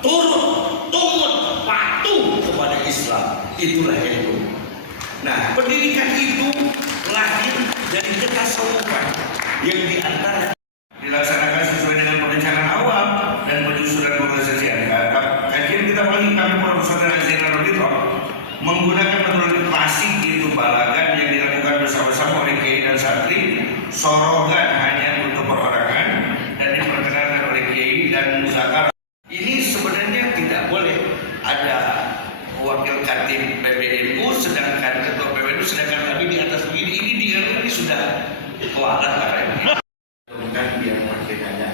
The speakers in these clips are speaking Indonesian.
turut, tunduk, patuh kepada Islam. Itulah ilmu. Nah, pendidikan itu lahir dari ketasawufan yang diantara dilaksanakan sesuai dengan perencanaan awal dan penyusunan pengorganisasian. Kajian kita paling kami Profesor Zainal Rodito menggunakan metode klasik yaitu balagan yang dilakukan bersama-sama oleh kiai dan santri, sorogan hanya untuk perorangan dan diperkenalkan oleh kiai dan muzakarah. Ini sebenarnya tidak boleh ada wakil katib PBNU sedangkan ketua PBNU sedangkan kami di atas ini sudah kualat karena bukan biar pakai dada.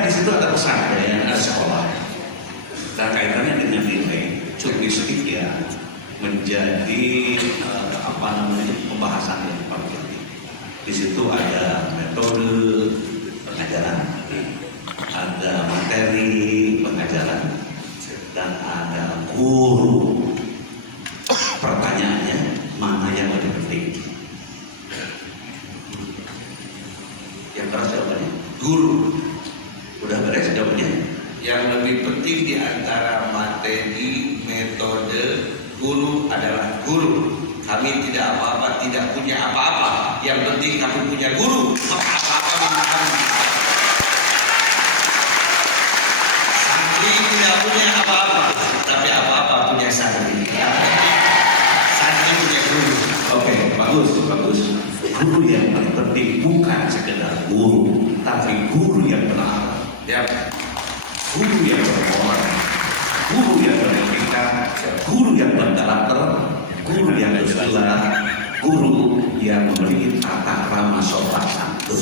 Di situ ada pesantren, ada sekolah. Dan kaitannya dengan nilai jurnalistik ya menjadi pembahasan yang paling penting. Di situ ada metode pengajaran, ada materi pengajaran, dan ada guru. Pertanyaannya mana yang lebih penting? Yang keras jawabannya guru. Udah beres jawabannya. Yang lebih penting di antara materi, metode, guru adalah guru. Kami tidak apa-apa, tidak punya apa-apa. Yang penting kami punya guru. Apa-apa milik kami. Santri tidak punya apa-apa, tapi apa-apa punya santri. Santri punya guru. Oke, bagus. Guru yang paling penting bukan sekedar guru, tapi guru yang benar. Ya, guru yang bermoral, guru yang beretika, guru yang berkarakter, guru yang bersalah, guru yang memiliki tata krama sopan santun.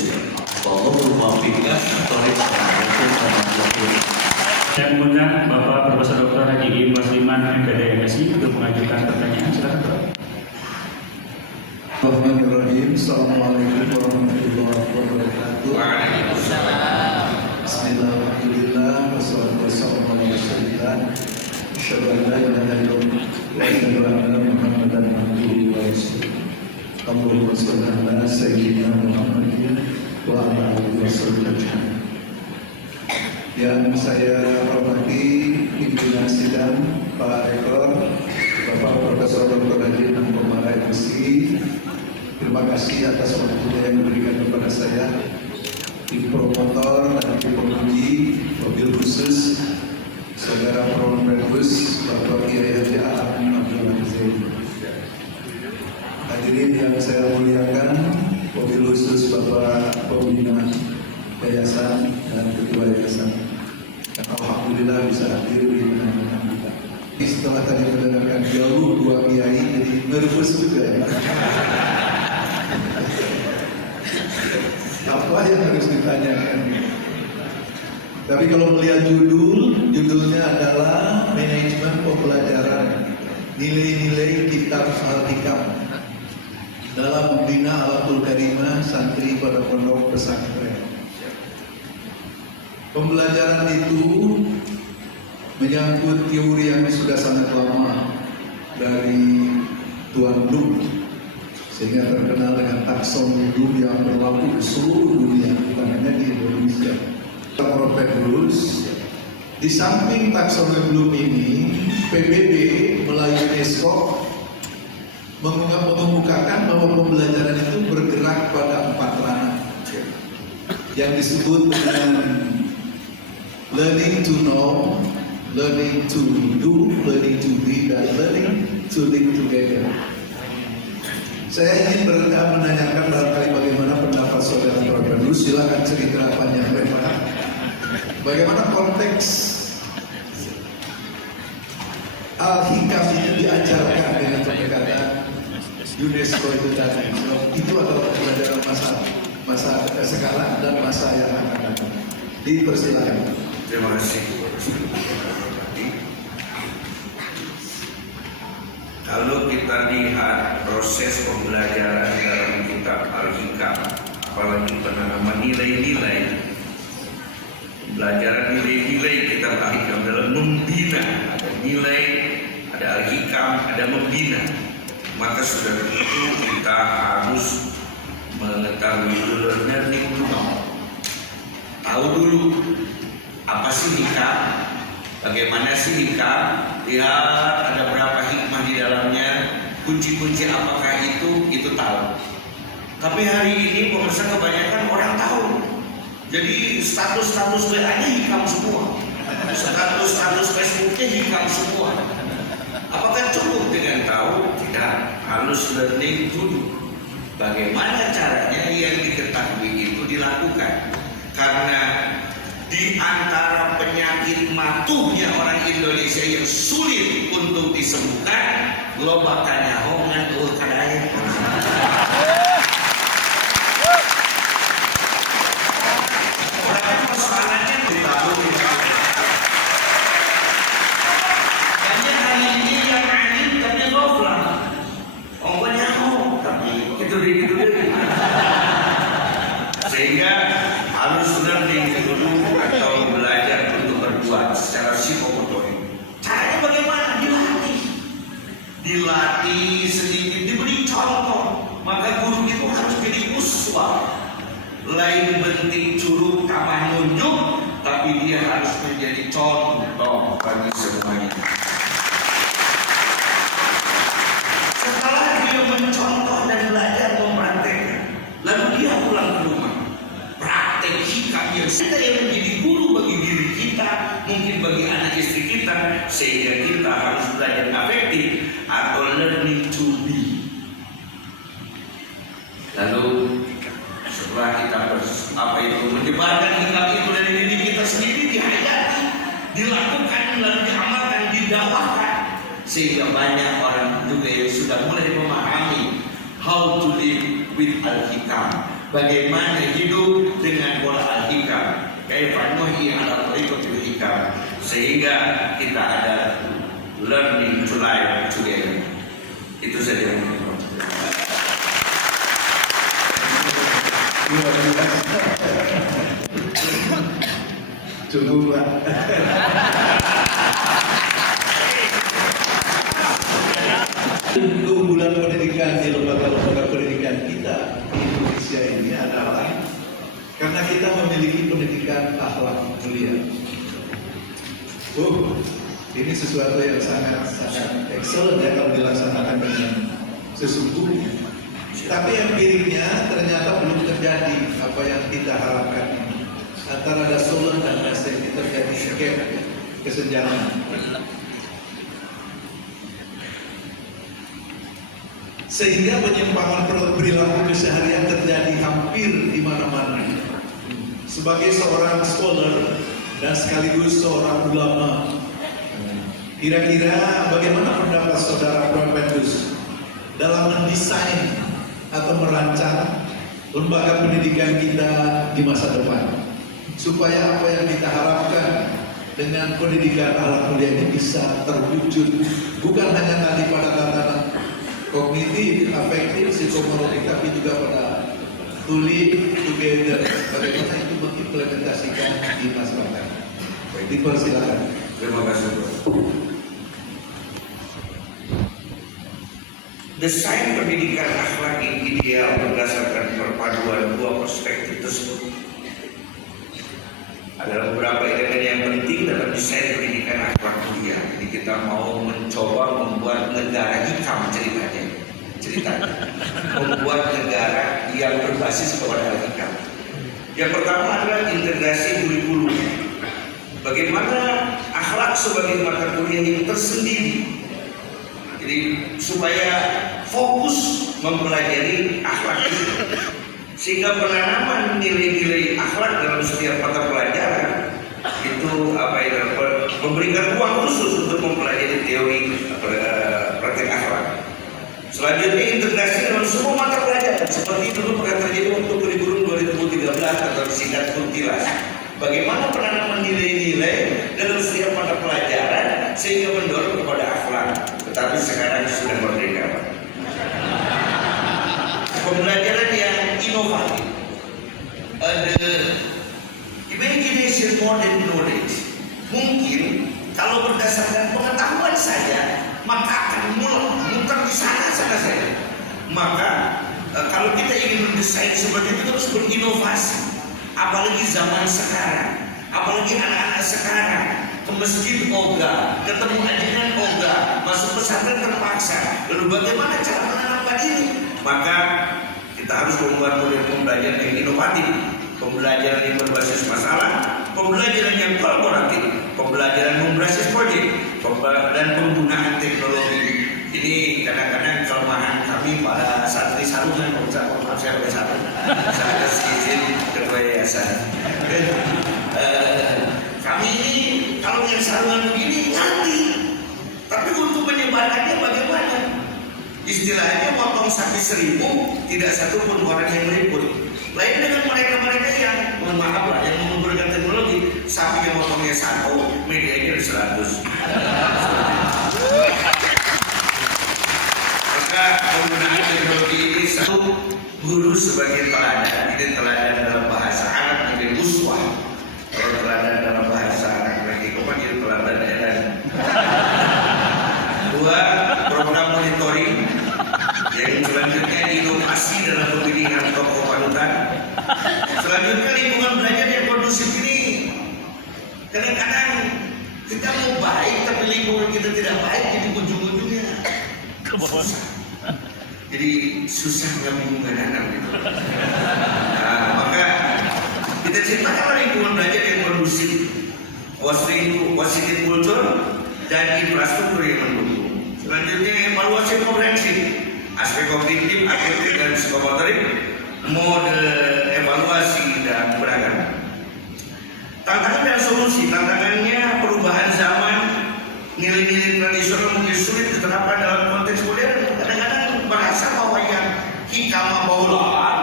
Saya mengundang Bapak Profesor Dr. Haji Im Wasliman MPD MSI untuk mengajukan pertanyaan. Silakan Pak. Bismillahirrahmanirrahim. Assalamualaikum warahmatullahi wabarakatuh. Bismillahirrahmanirrahim. Wassalatu wassalamu ala Rasulillah. Asyhadu an la ilaha illallah wa asyhadu anna Muhammadan abduhu wa rasuluh. Allahumma shalli ala sayyidina Muhammadin wa ala alihi wasallam. Yang saya hormati pimpinan sidang, Pak Rektor, Bapak Profesor Dr. Haji dan Komara MSI. Terima kasih atas waktu yang diberikan kepada saya. Tim promotor dan tim penguji mobil khusus Saudara Profesor Bapak Kiai Haji Alam Abdul Aziz. Hadirin yang saya muliakan, wabil khusus Bapak Pembina Yayasan dan Ketua Yayasan. Alhamdulillah bisa hadir di tengah-tengah kita. Setelah tadi mendengarkan jauh dua kiai, jadi nervous juga ya. Apa yang harus ditanyakan? Tapi kalau melihat judulnya adalah Manajemen Pembelajaran Nilai-nilai Kitab Al-Hikam dalam membina Alatul Karimah santri pada pondok pesantren. Pembelajaran itu menyangkut teori yang sudah sangat lama dari Tuan Bloom, sehingga terkenal dengan taksonomi Bloom yang berlaku di seluruh dunia, bukan hanya di Indonesia. Profesor, di samping taksonomi Bloom ini, PBB melalui UNESCO mengemukakan bahwa pembelajaran itu bergerak pada 4 ranah yang disebut dengan learning to know, learning to do, learning to be, dan learning to live together. Saya ingin menanyakan barangkali bagaimana pendapat saudara Profesor. Silakan cerita panjang lebar. Bagaimana konteks Al-Hikam ini diajarkan dengan pendekatan UNESCO itu tadi. Itu adalah pembelajaran masa sekarang dan masa yang akan datang. Dipersilakan. Terima kasih. Kalau kita lihat proses pembelajaran dalam kitab Al-Hikam, apalagi penanaman nilai-nilai, pembelajaran nilai-nilai kitab Al-Hikam dalam membina, ada nilai, ada Al-Hikam, ada membina, maka sudah tentu kita harus mengetahui dulu, learning to know. Tahu dulu apa sih hikam, bagaimana sih hikam, lihat ada berapa hikmah di dalamnya, kunci-kunci apakah itu tahu. Tapi hari ini pemirsa kebanyakan orang tahu, jadi status WA-nya hikam semua, status Facebooknya hikam semua. Apakah cukup dengan tahu? Tidak, harus learning to do. Bagaimana caranya yang diketahui itu dilakukan? Karena di antara penyakit matuhnya orang Indonesia yang sulit untuk disembuhkan, loba kanyahoan kadaya. Persoalannya ditahu. Hanya hari ini yang alim tapi goflah. Ongkonya tapi gitu. Sehingga harus learning dulu atau belajar untuk berbuat secara psikomotorik. Caranya bagaimana? Dilatih sedikit, diberi contoh. Maka guru itu harus jadi uswah. Lain benting curug kamar nunjuk, tapi dia harus menjadi contoh bagi semuanya. Setelah dia mencontoh dan belajar mempraktekkan, lalu dia pulang ke rumah. Praktek hikam yang kita yang menjadi guru bagi diri kita, mungkin bagi anak istri kita, sehingga kita harus belajar afektif atau learning to be. Lalu setelah kita menyebarkan hikam itu dari diri kita sendiri, dihayati, dilakukan, lalu diamalkan, didakwakan, sehingga banyak orang juga yang sudah mulai memahami how to live with Al-Hikam. Bagaimana hidup dengan pola Al-Hikam, kaifa nuhi ala tariqatil hikam, sehingga kita ada learning to live together. Itu saja yang cukup lah. Keunggulan pendidikan di lembaga-lembaga pendidikan kita di Indonesia ini adalah karena kita memiliki pendidikan akhlak mulia. Ini sesuatu yang sangat excellent ya kalau dilaksanakan dengan sesungguhnya. Tapi empiriknya ternyata belum terjadi apa yang kita harapkan. Antara ada Solon dan Nasir terjadi gap kesenjangan. Sehingga penyimpangan perilaku keseharian terjadi hampir di mana-mana. Sebagai seorang scholar dan sekaligus seorang ulama, kira-kira bagaimana pendapat saudara Propendus dalam mendesain atau merancang lembaga pendidikan kita di masa depan, supaya apa yang kita harapkan dengan pendidikan akhlak mulia ini bisa terwujud, bukan hanya tadi pada tatanan kognitif, afektif, psikomotorik, tapi juga pada tuli, together, bagaimana itu mengimplementasikan di masyarakat. Baik, dipersilakan. Terima kasih, Bro. Desain pendidikan akhlak yang ideal berdasarkan perpaduan dua perspektif tersebut adalah beberapa elemen yang penting dalam desain pendidikan akhlak mulia. Jadi kita mau mencoba membuat negara hitam ceritanya, membuat negara yang berbasis kepada hal-hal. Yang pertama adalah integrasi kurikulum. Bagaimana akhlak sebagai mata kuliah yang tersendiri. Jadi supaya fokus mempelajari akhlak itu, sehingga penanaman nilai-nilai akhlak dalam setiap mata pelajaran itu memberikan ruang khusus untuk mempelajari teori praktek akhlak. Selanjutnya integrasi dalam semua mata pelajaran seperti dulu pernah terjadi waktu kurikulum 2013 atau disingkat Kuntilas. Bagaimana penanaman nilai-nilai dalam setiap mata pelajaran sehingga mendorong kepada akhlak. Tetapi sekarang sudah merdeka. Pembelajaran yang inovatif. The imagination more than knowledge. Mungkin kalau berdasarkan pengetahuan saja, maka akan muter di sana saja. Maka kalau kita ingin mendesain seperti itu terus berinovasi. Apalagi zaman sekarang, apalagi anak-anak sekarang ke masjid ogah, ketemu ajaran ogah, masuk pesantren terpaksa. Lalu bagaimana cara menanamkan ini? Maka kita harus membuat model pembelajaran yang inovatif, pembelajaran yang berbasis masalah, pembelajaran yang kolaboratif, pembelajaran berbasis proyek, dan penggunaan teknologi. Ini kadang-kadang kelemahan kami para santri sarungan, saya pakai sarung, saya izin ketua yayasan. Kami ini kalau yang sarungan begini ngerti, tapi untuk menyebarkannya bagaimana? Istilahnya potong sapi 1000, tidak satu pun orang yang meliput. Lain dengan mereka-mereka yang, mohon maaf lah, yang menggunakan teknologi, sapi yang potongnya 1, medianya 100. Maka penggunaan teknologi ini satu guru sebagai teladan. Ini teladan dalam bahasa Arab menjadi uswah. Kalau teladan dalam bahasa Arab lagi kemudian teladan edan. 2, program monitoring. Yang selanjutnya inovasi dalam pembimbingan tokoh panutan. Selanjutnya lingkungan belajar yang kondusif ini. Kadang-kadang kita mau baik tapi lingkungan kita tidak baik, jadi ujung-ujungnya susah. Jadi susah membingungkan anak gitu. Nah, maka kita ciptakan lingkungan belajar yang kondusif, positif kultur dan infrastruktur yang mendukung. Selanjutnya evaluasi komprehensif, aspek kognitif, afektif dan psikomotorik, mode evaluasi dan beragam. Tantangan dan solusi. Tantangannya perubahan zaman, nilai-nilai tradisional mungkin sulit diterapkan dalam konteks modern. Kadang-kadang merasa bahwa yang hikam baulan,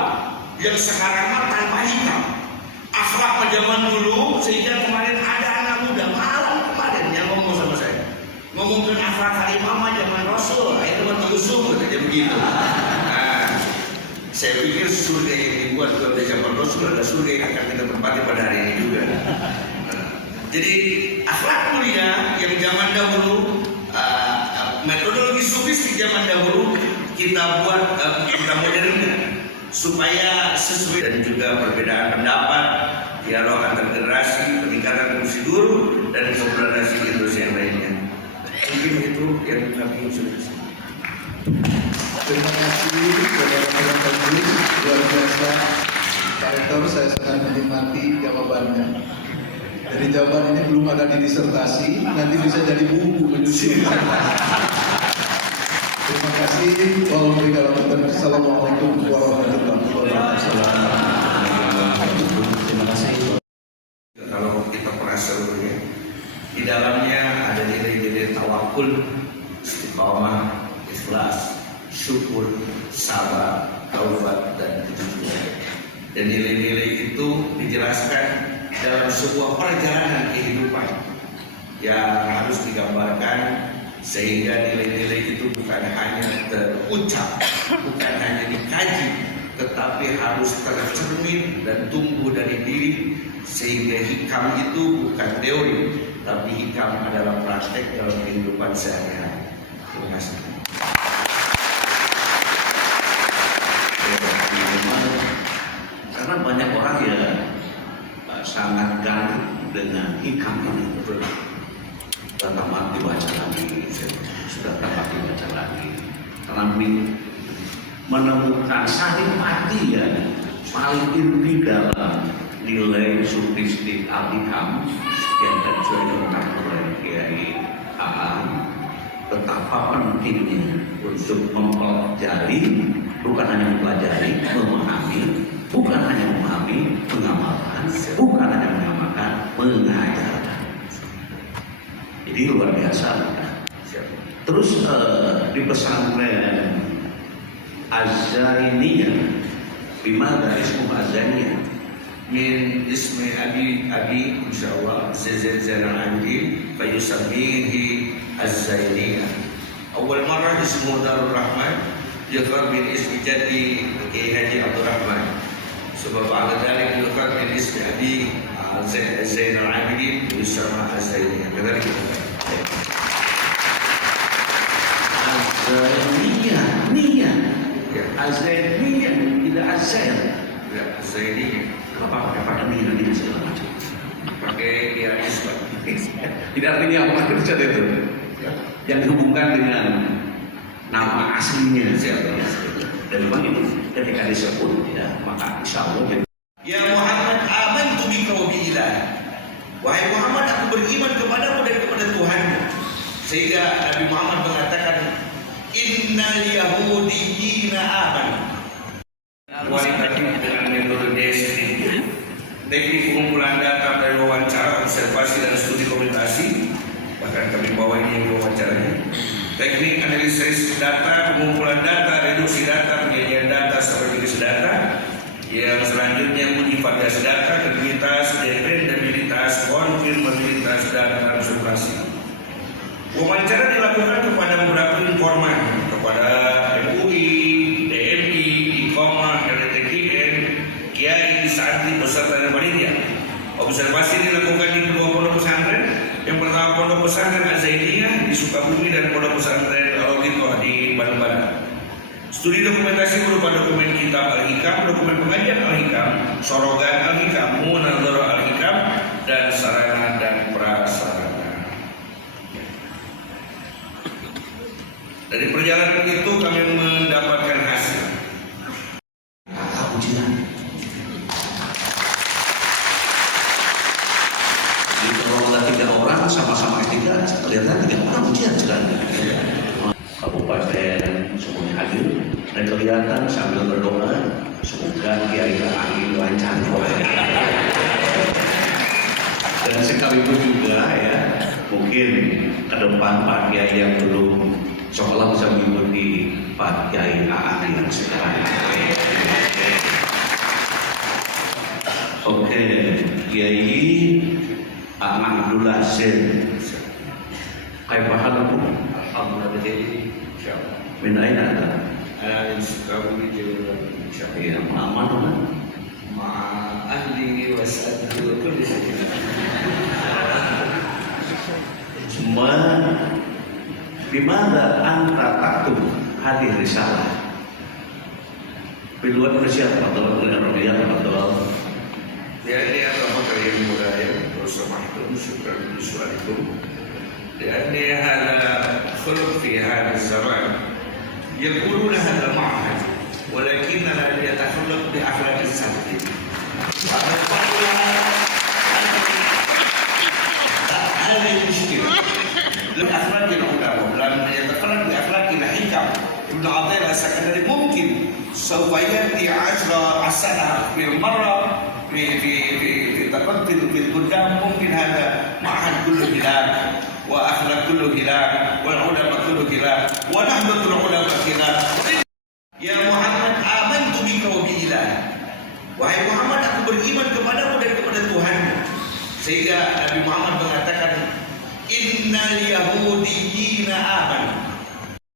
yang sekarang mah tanpa hikam, akhlak zaman dulu, sehingga kemarin ada anak muda malam kemarin yang ngomong sama saya, ngomongin akhlak hari mama zaman Rasul, akhirnya mati usung katanya begitu. Nah, saya pikir surga yang dibuat pada zaman Rasul ada surga yang akan kita tempati pada hari ini juga. Jadi akhlak mulia yang zaman dahulu, metodologi sufistik zaman dahulu kita buat, kita modernkan supaya sesuai, dan juga perbedaan pendapat, dialog antar generasi, peningkatan fungsi guru dan komplementasi generasi yang lainnya. Mungkin itu yang kami sudah. Terima kasih kepada Pak Agus, luar biasa. Pak Rektor, saya sangat menikmati jawabannya. Jadi jawaban ini belum ada di disertasi, nanti bisa jadi buku menyusul. Terima kasih. Wassalamualaikum warahmatullahi wabarakatuh. Terima kasih. Kalau kita merasa di dalamnya ada nilai-nilai tawakul, istiqamah, ikhlas, syukur, sabar, taubat, dan kejujuran. Dan nilai-nilai itu dijelaskan dalam sebuah perjalanan kehidupan yang harus digambarkan, sehingga nilai-nilai itu bukan hanya terucap, bukan hanya dikaji, tetapi harus tercermin dan tumbuh dari diri, sehingga hikam itu bukan teori, tapi hikam adalah praktek dalam kehidupan sehari-hari. Terima kasih. Karena banyak orang ya sangat gantung dengan hikam ini, tamat dibaca lagi, sudah tamat dibaca lagi, karena menemukan saripati ya paling inti dalam nilai sufistik al-hikam yang terjadi tentang oleh Kiai Aam, betapa pentingnya untuk mempelajari, bukan hanya mempelajari, memahami, bukan hanya memahami, mengamalkan, bukan hanya mengamalkan, mengajarkan. Jadi luar biasa. Terus di pesantren Az-Zainiyah, bimana ismu Az-Zainiyah? Min ismi abi insyaallah Zainal Abidin fayusammihi Az-Zainiyah. Awal marrah ismu Darul Rahman yuqar min ismi jaddi Kiai Haji Abdul Rahman. Sebab ada dari yuqar min ismi abi Zainal Abidin yusamma Az-Zainiyah. Kadzalik. Az-Zainiyah, niyah, Az-Zainiyah, tidak Az-Zain. Ya, Zainiyah. Kenapa pakai pandemi nanti segala macam? Pakai ya isbat. Tidak artinya apa kerja itu? Yang dihubungkan dengan nama aslinya siapa? Dan memang itu ketika disebut ya maka insya Allah jadi. Ya Muhammad, amantu bika wa bi ilah. Wahai Muhammad, aku beriman kepadamu dan kepada Tuhanmu. Sehingga Nabi Muhammad mengatakan, innal yahudiyina amanu. Kualitatif dengan metode DSD, teknik pengumpulan data dari wawancara, observasi dan studi komunikasi, bahkan kami bawa ini wawancaranya. Teknik analisis data, pengumpulan data, reduksi data, penyajian data sebagai jenis data. Yang selanjutnya uji variasi data, kredibilitas, dependabilitas, konfirmabilitas, dan transformasi. Wawancara dilakukan kepada beberapa informan, kepada MUI, DMI, Iqomah, LTKN, Kiai, santri, peserta dan panitia. Observasi dilakukan di kedua pondok pesantren. Yang pertama pondok pesantren Az-Zainiyah di Sukabumi dan pondok pesantren Al-Ghitoh di Bandung. Studi dokumentasi berupa dokumen kitab Al-Hikam, dokumen pengajian Al-Hikam, sorogan Al-Hikam, munadzarah Al-Hikam, dan sarana dan prasarana. Dari perjalanan itu kami mendapatkan hasil. Ujian. Jadi kalau ada 3 orang sama-sama S3, kelihatan 3 orang ujian sekarang. Kabupaten semuanya hadir dan kelihatan sambil berdoa semoga Kiai Aam lancar. Dan sekaligus juga ya mungkin ke depan Pak Kiai yang belum sekolah bisa mengikuti Pak Kiai Aam yang sekarang. Oke, Kiai Aam Abdullah Zain. Kaifa halukum? Alhamdulillah jadi insyaallah. Min aina anta? Ana Sukabumi Jawa insyaallah. Ya, mana? Ma ahli wa sahbihi wa kulli syai'. Bimana anta taktub hadis risalah? Biluan Indonesia atau Arabia atau Ya ini apa kalian budaya bersamakum syukran bisualikum. لأن هذا خلق في هذا الزمان يقولون هذا المعهد ولكن لا يتخلق بأخلاق السلف. سوف يأتي 10 سنة في المرة في تقدم في القدام ممكن هذا معهد كله هلال وأخلاق كله هلال والعلماء كله هلال ونهضة العلماء هلال. Ya Muhammad, amantu bika wa bi ilah. Wahai Muhammad, aku beriman kepadamu dan kepada Tuhanmu. Sehingga Nabi Muhammad mengatakan, innal yahudiyina aman.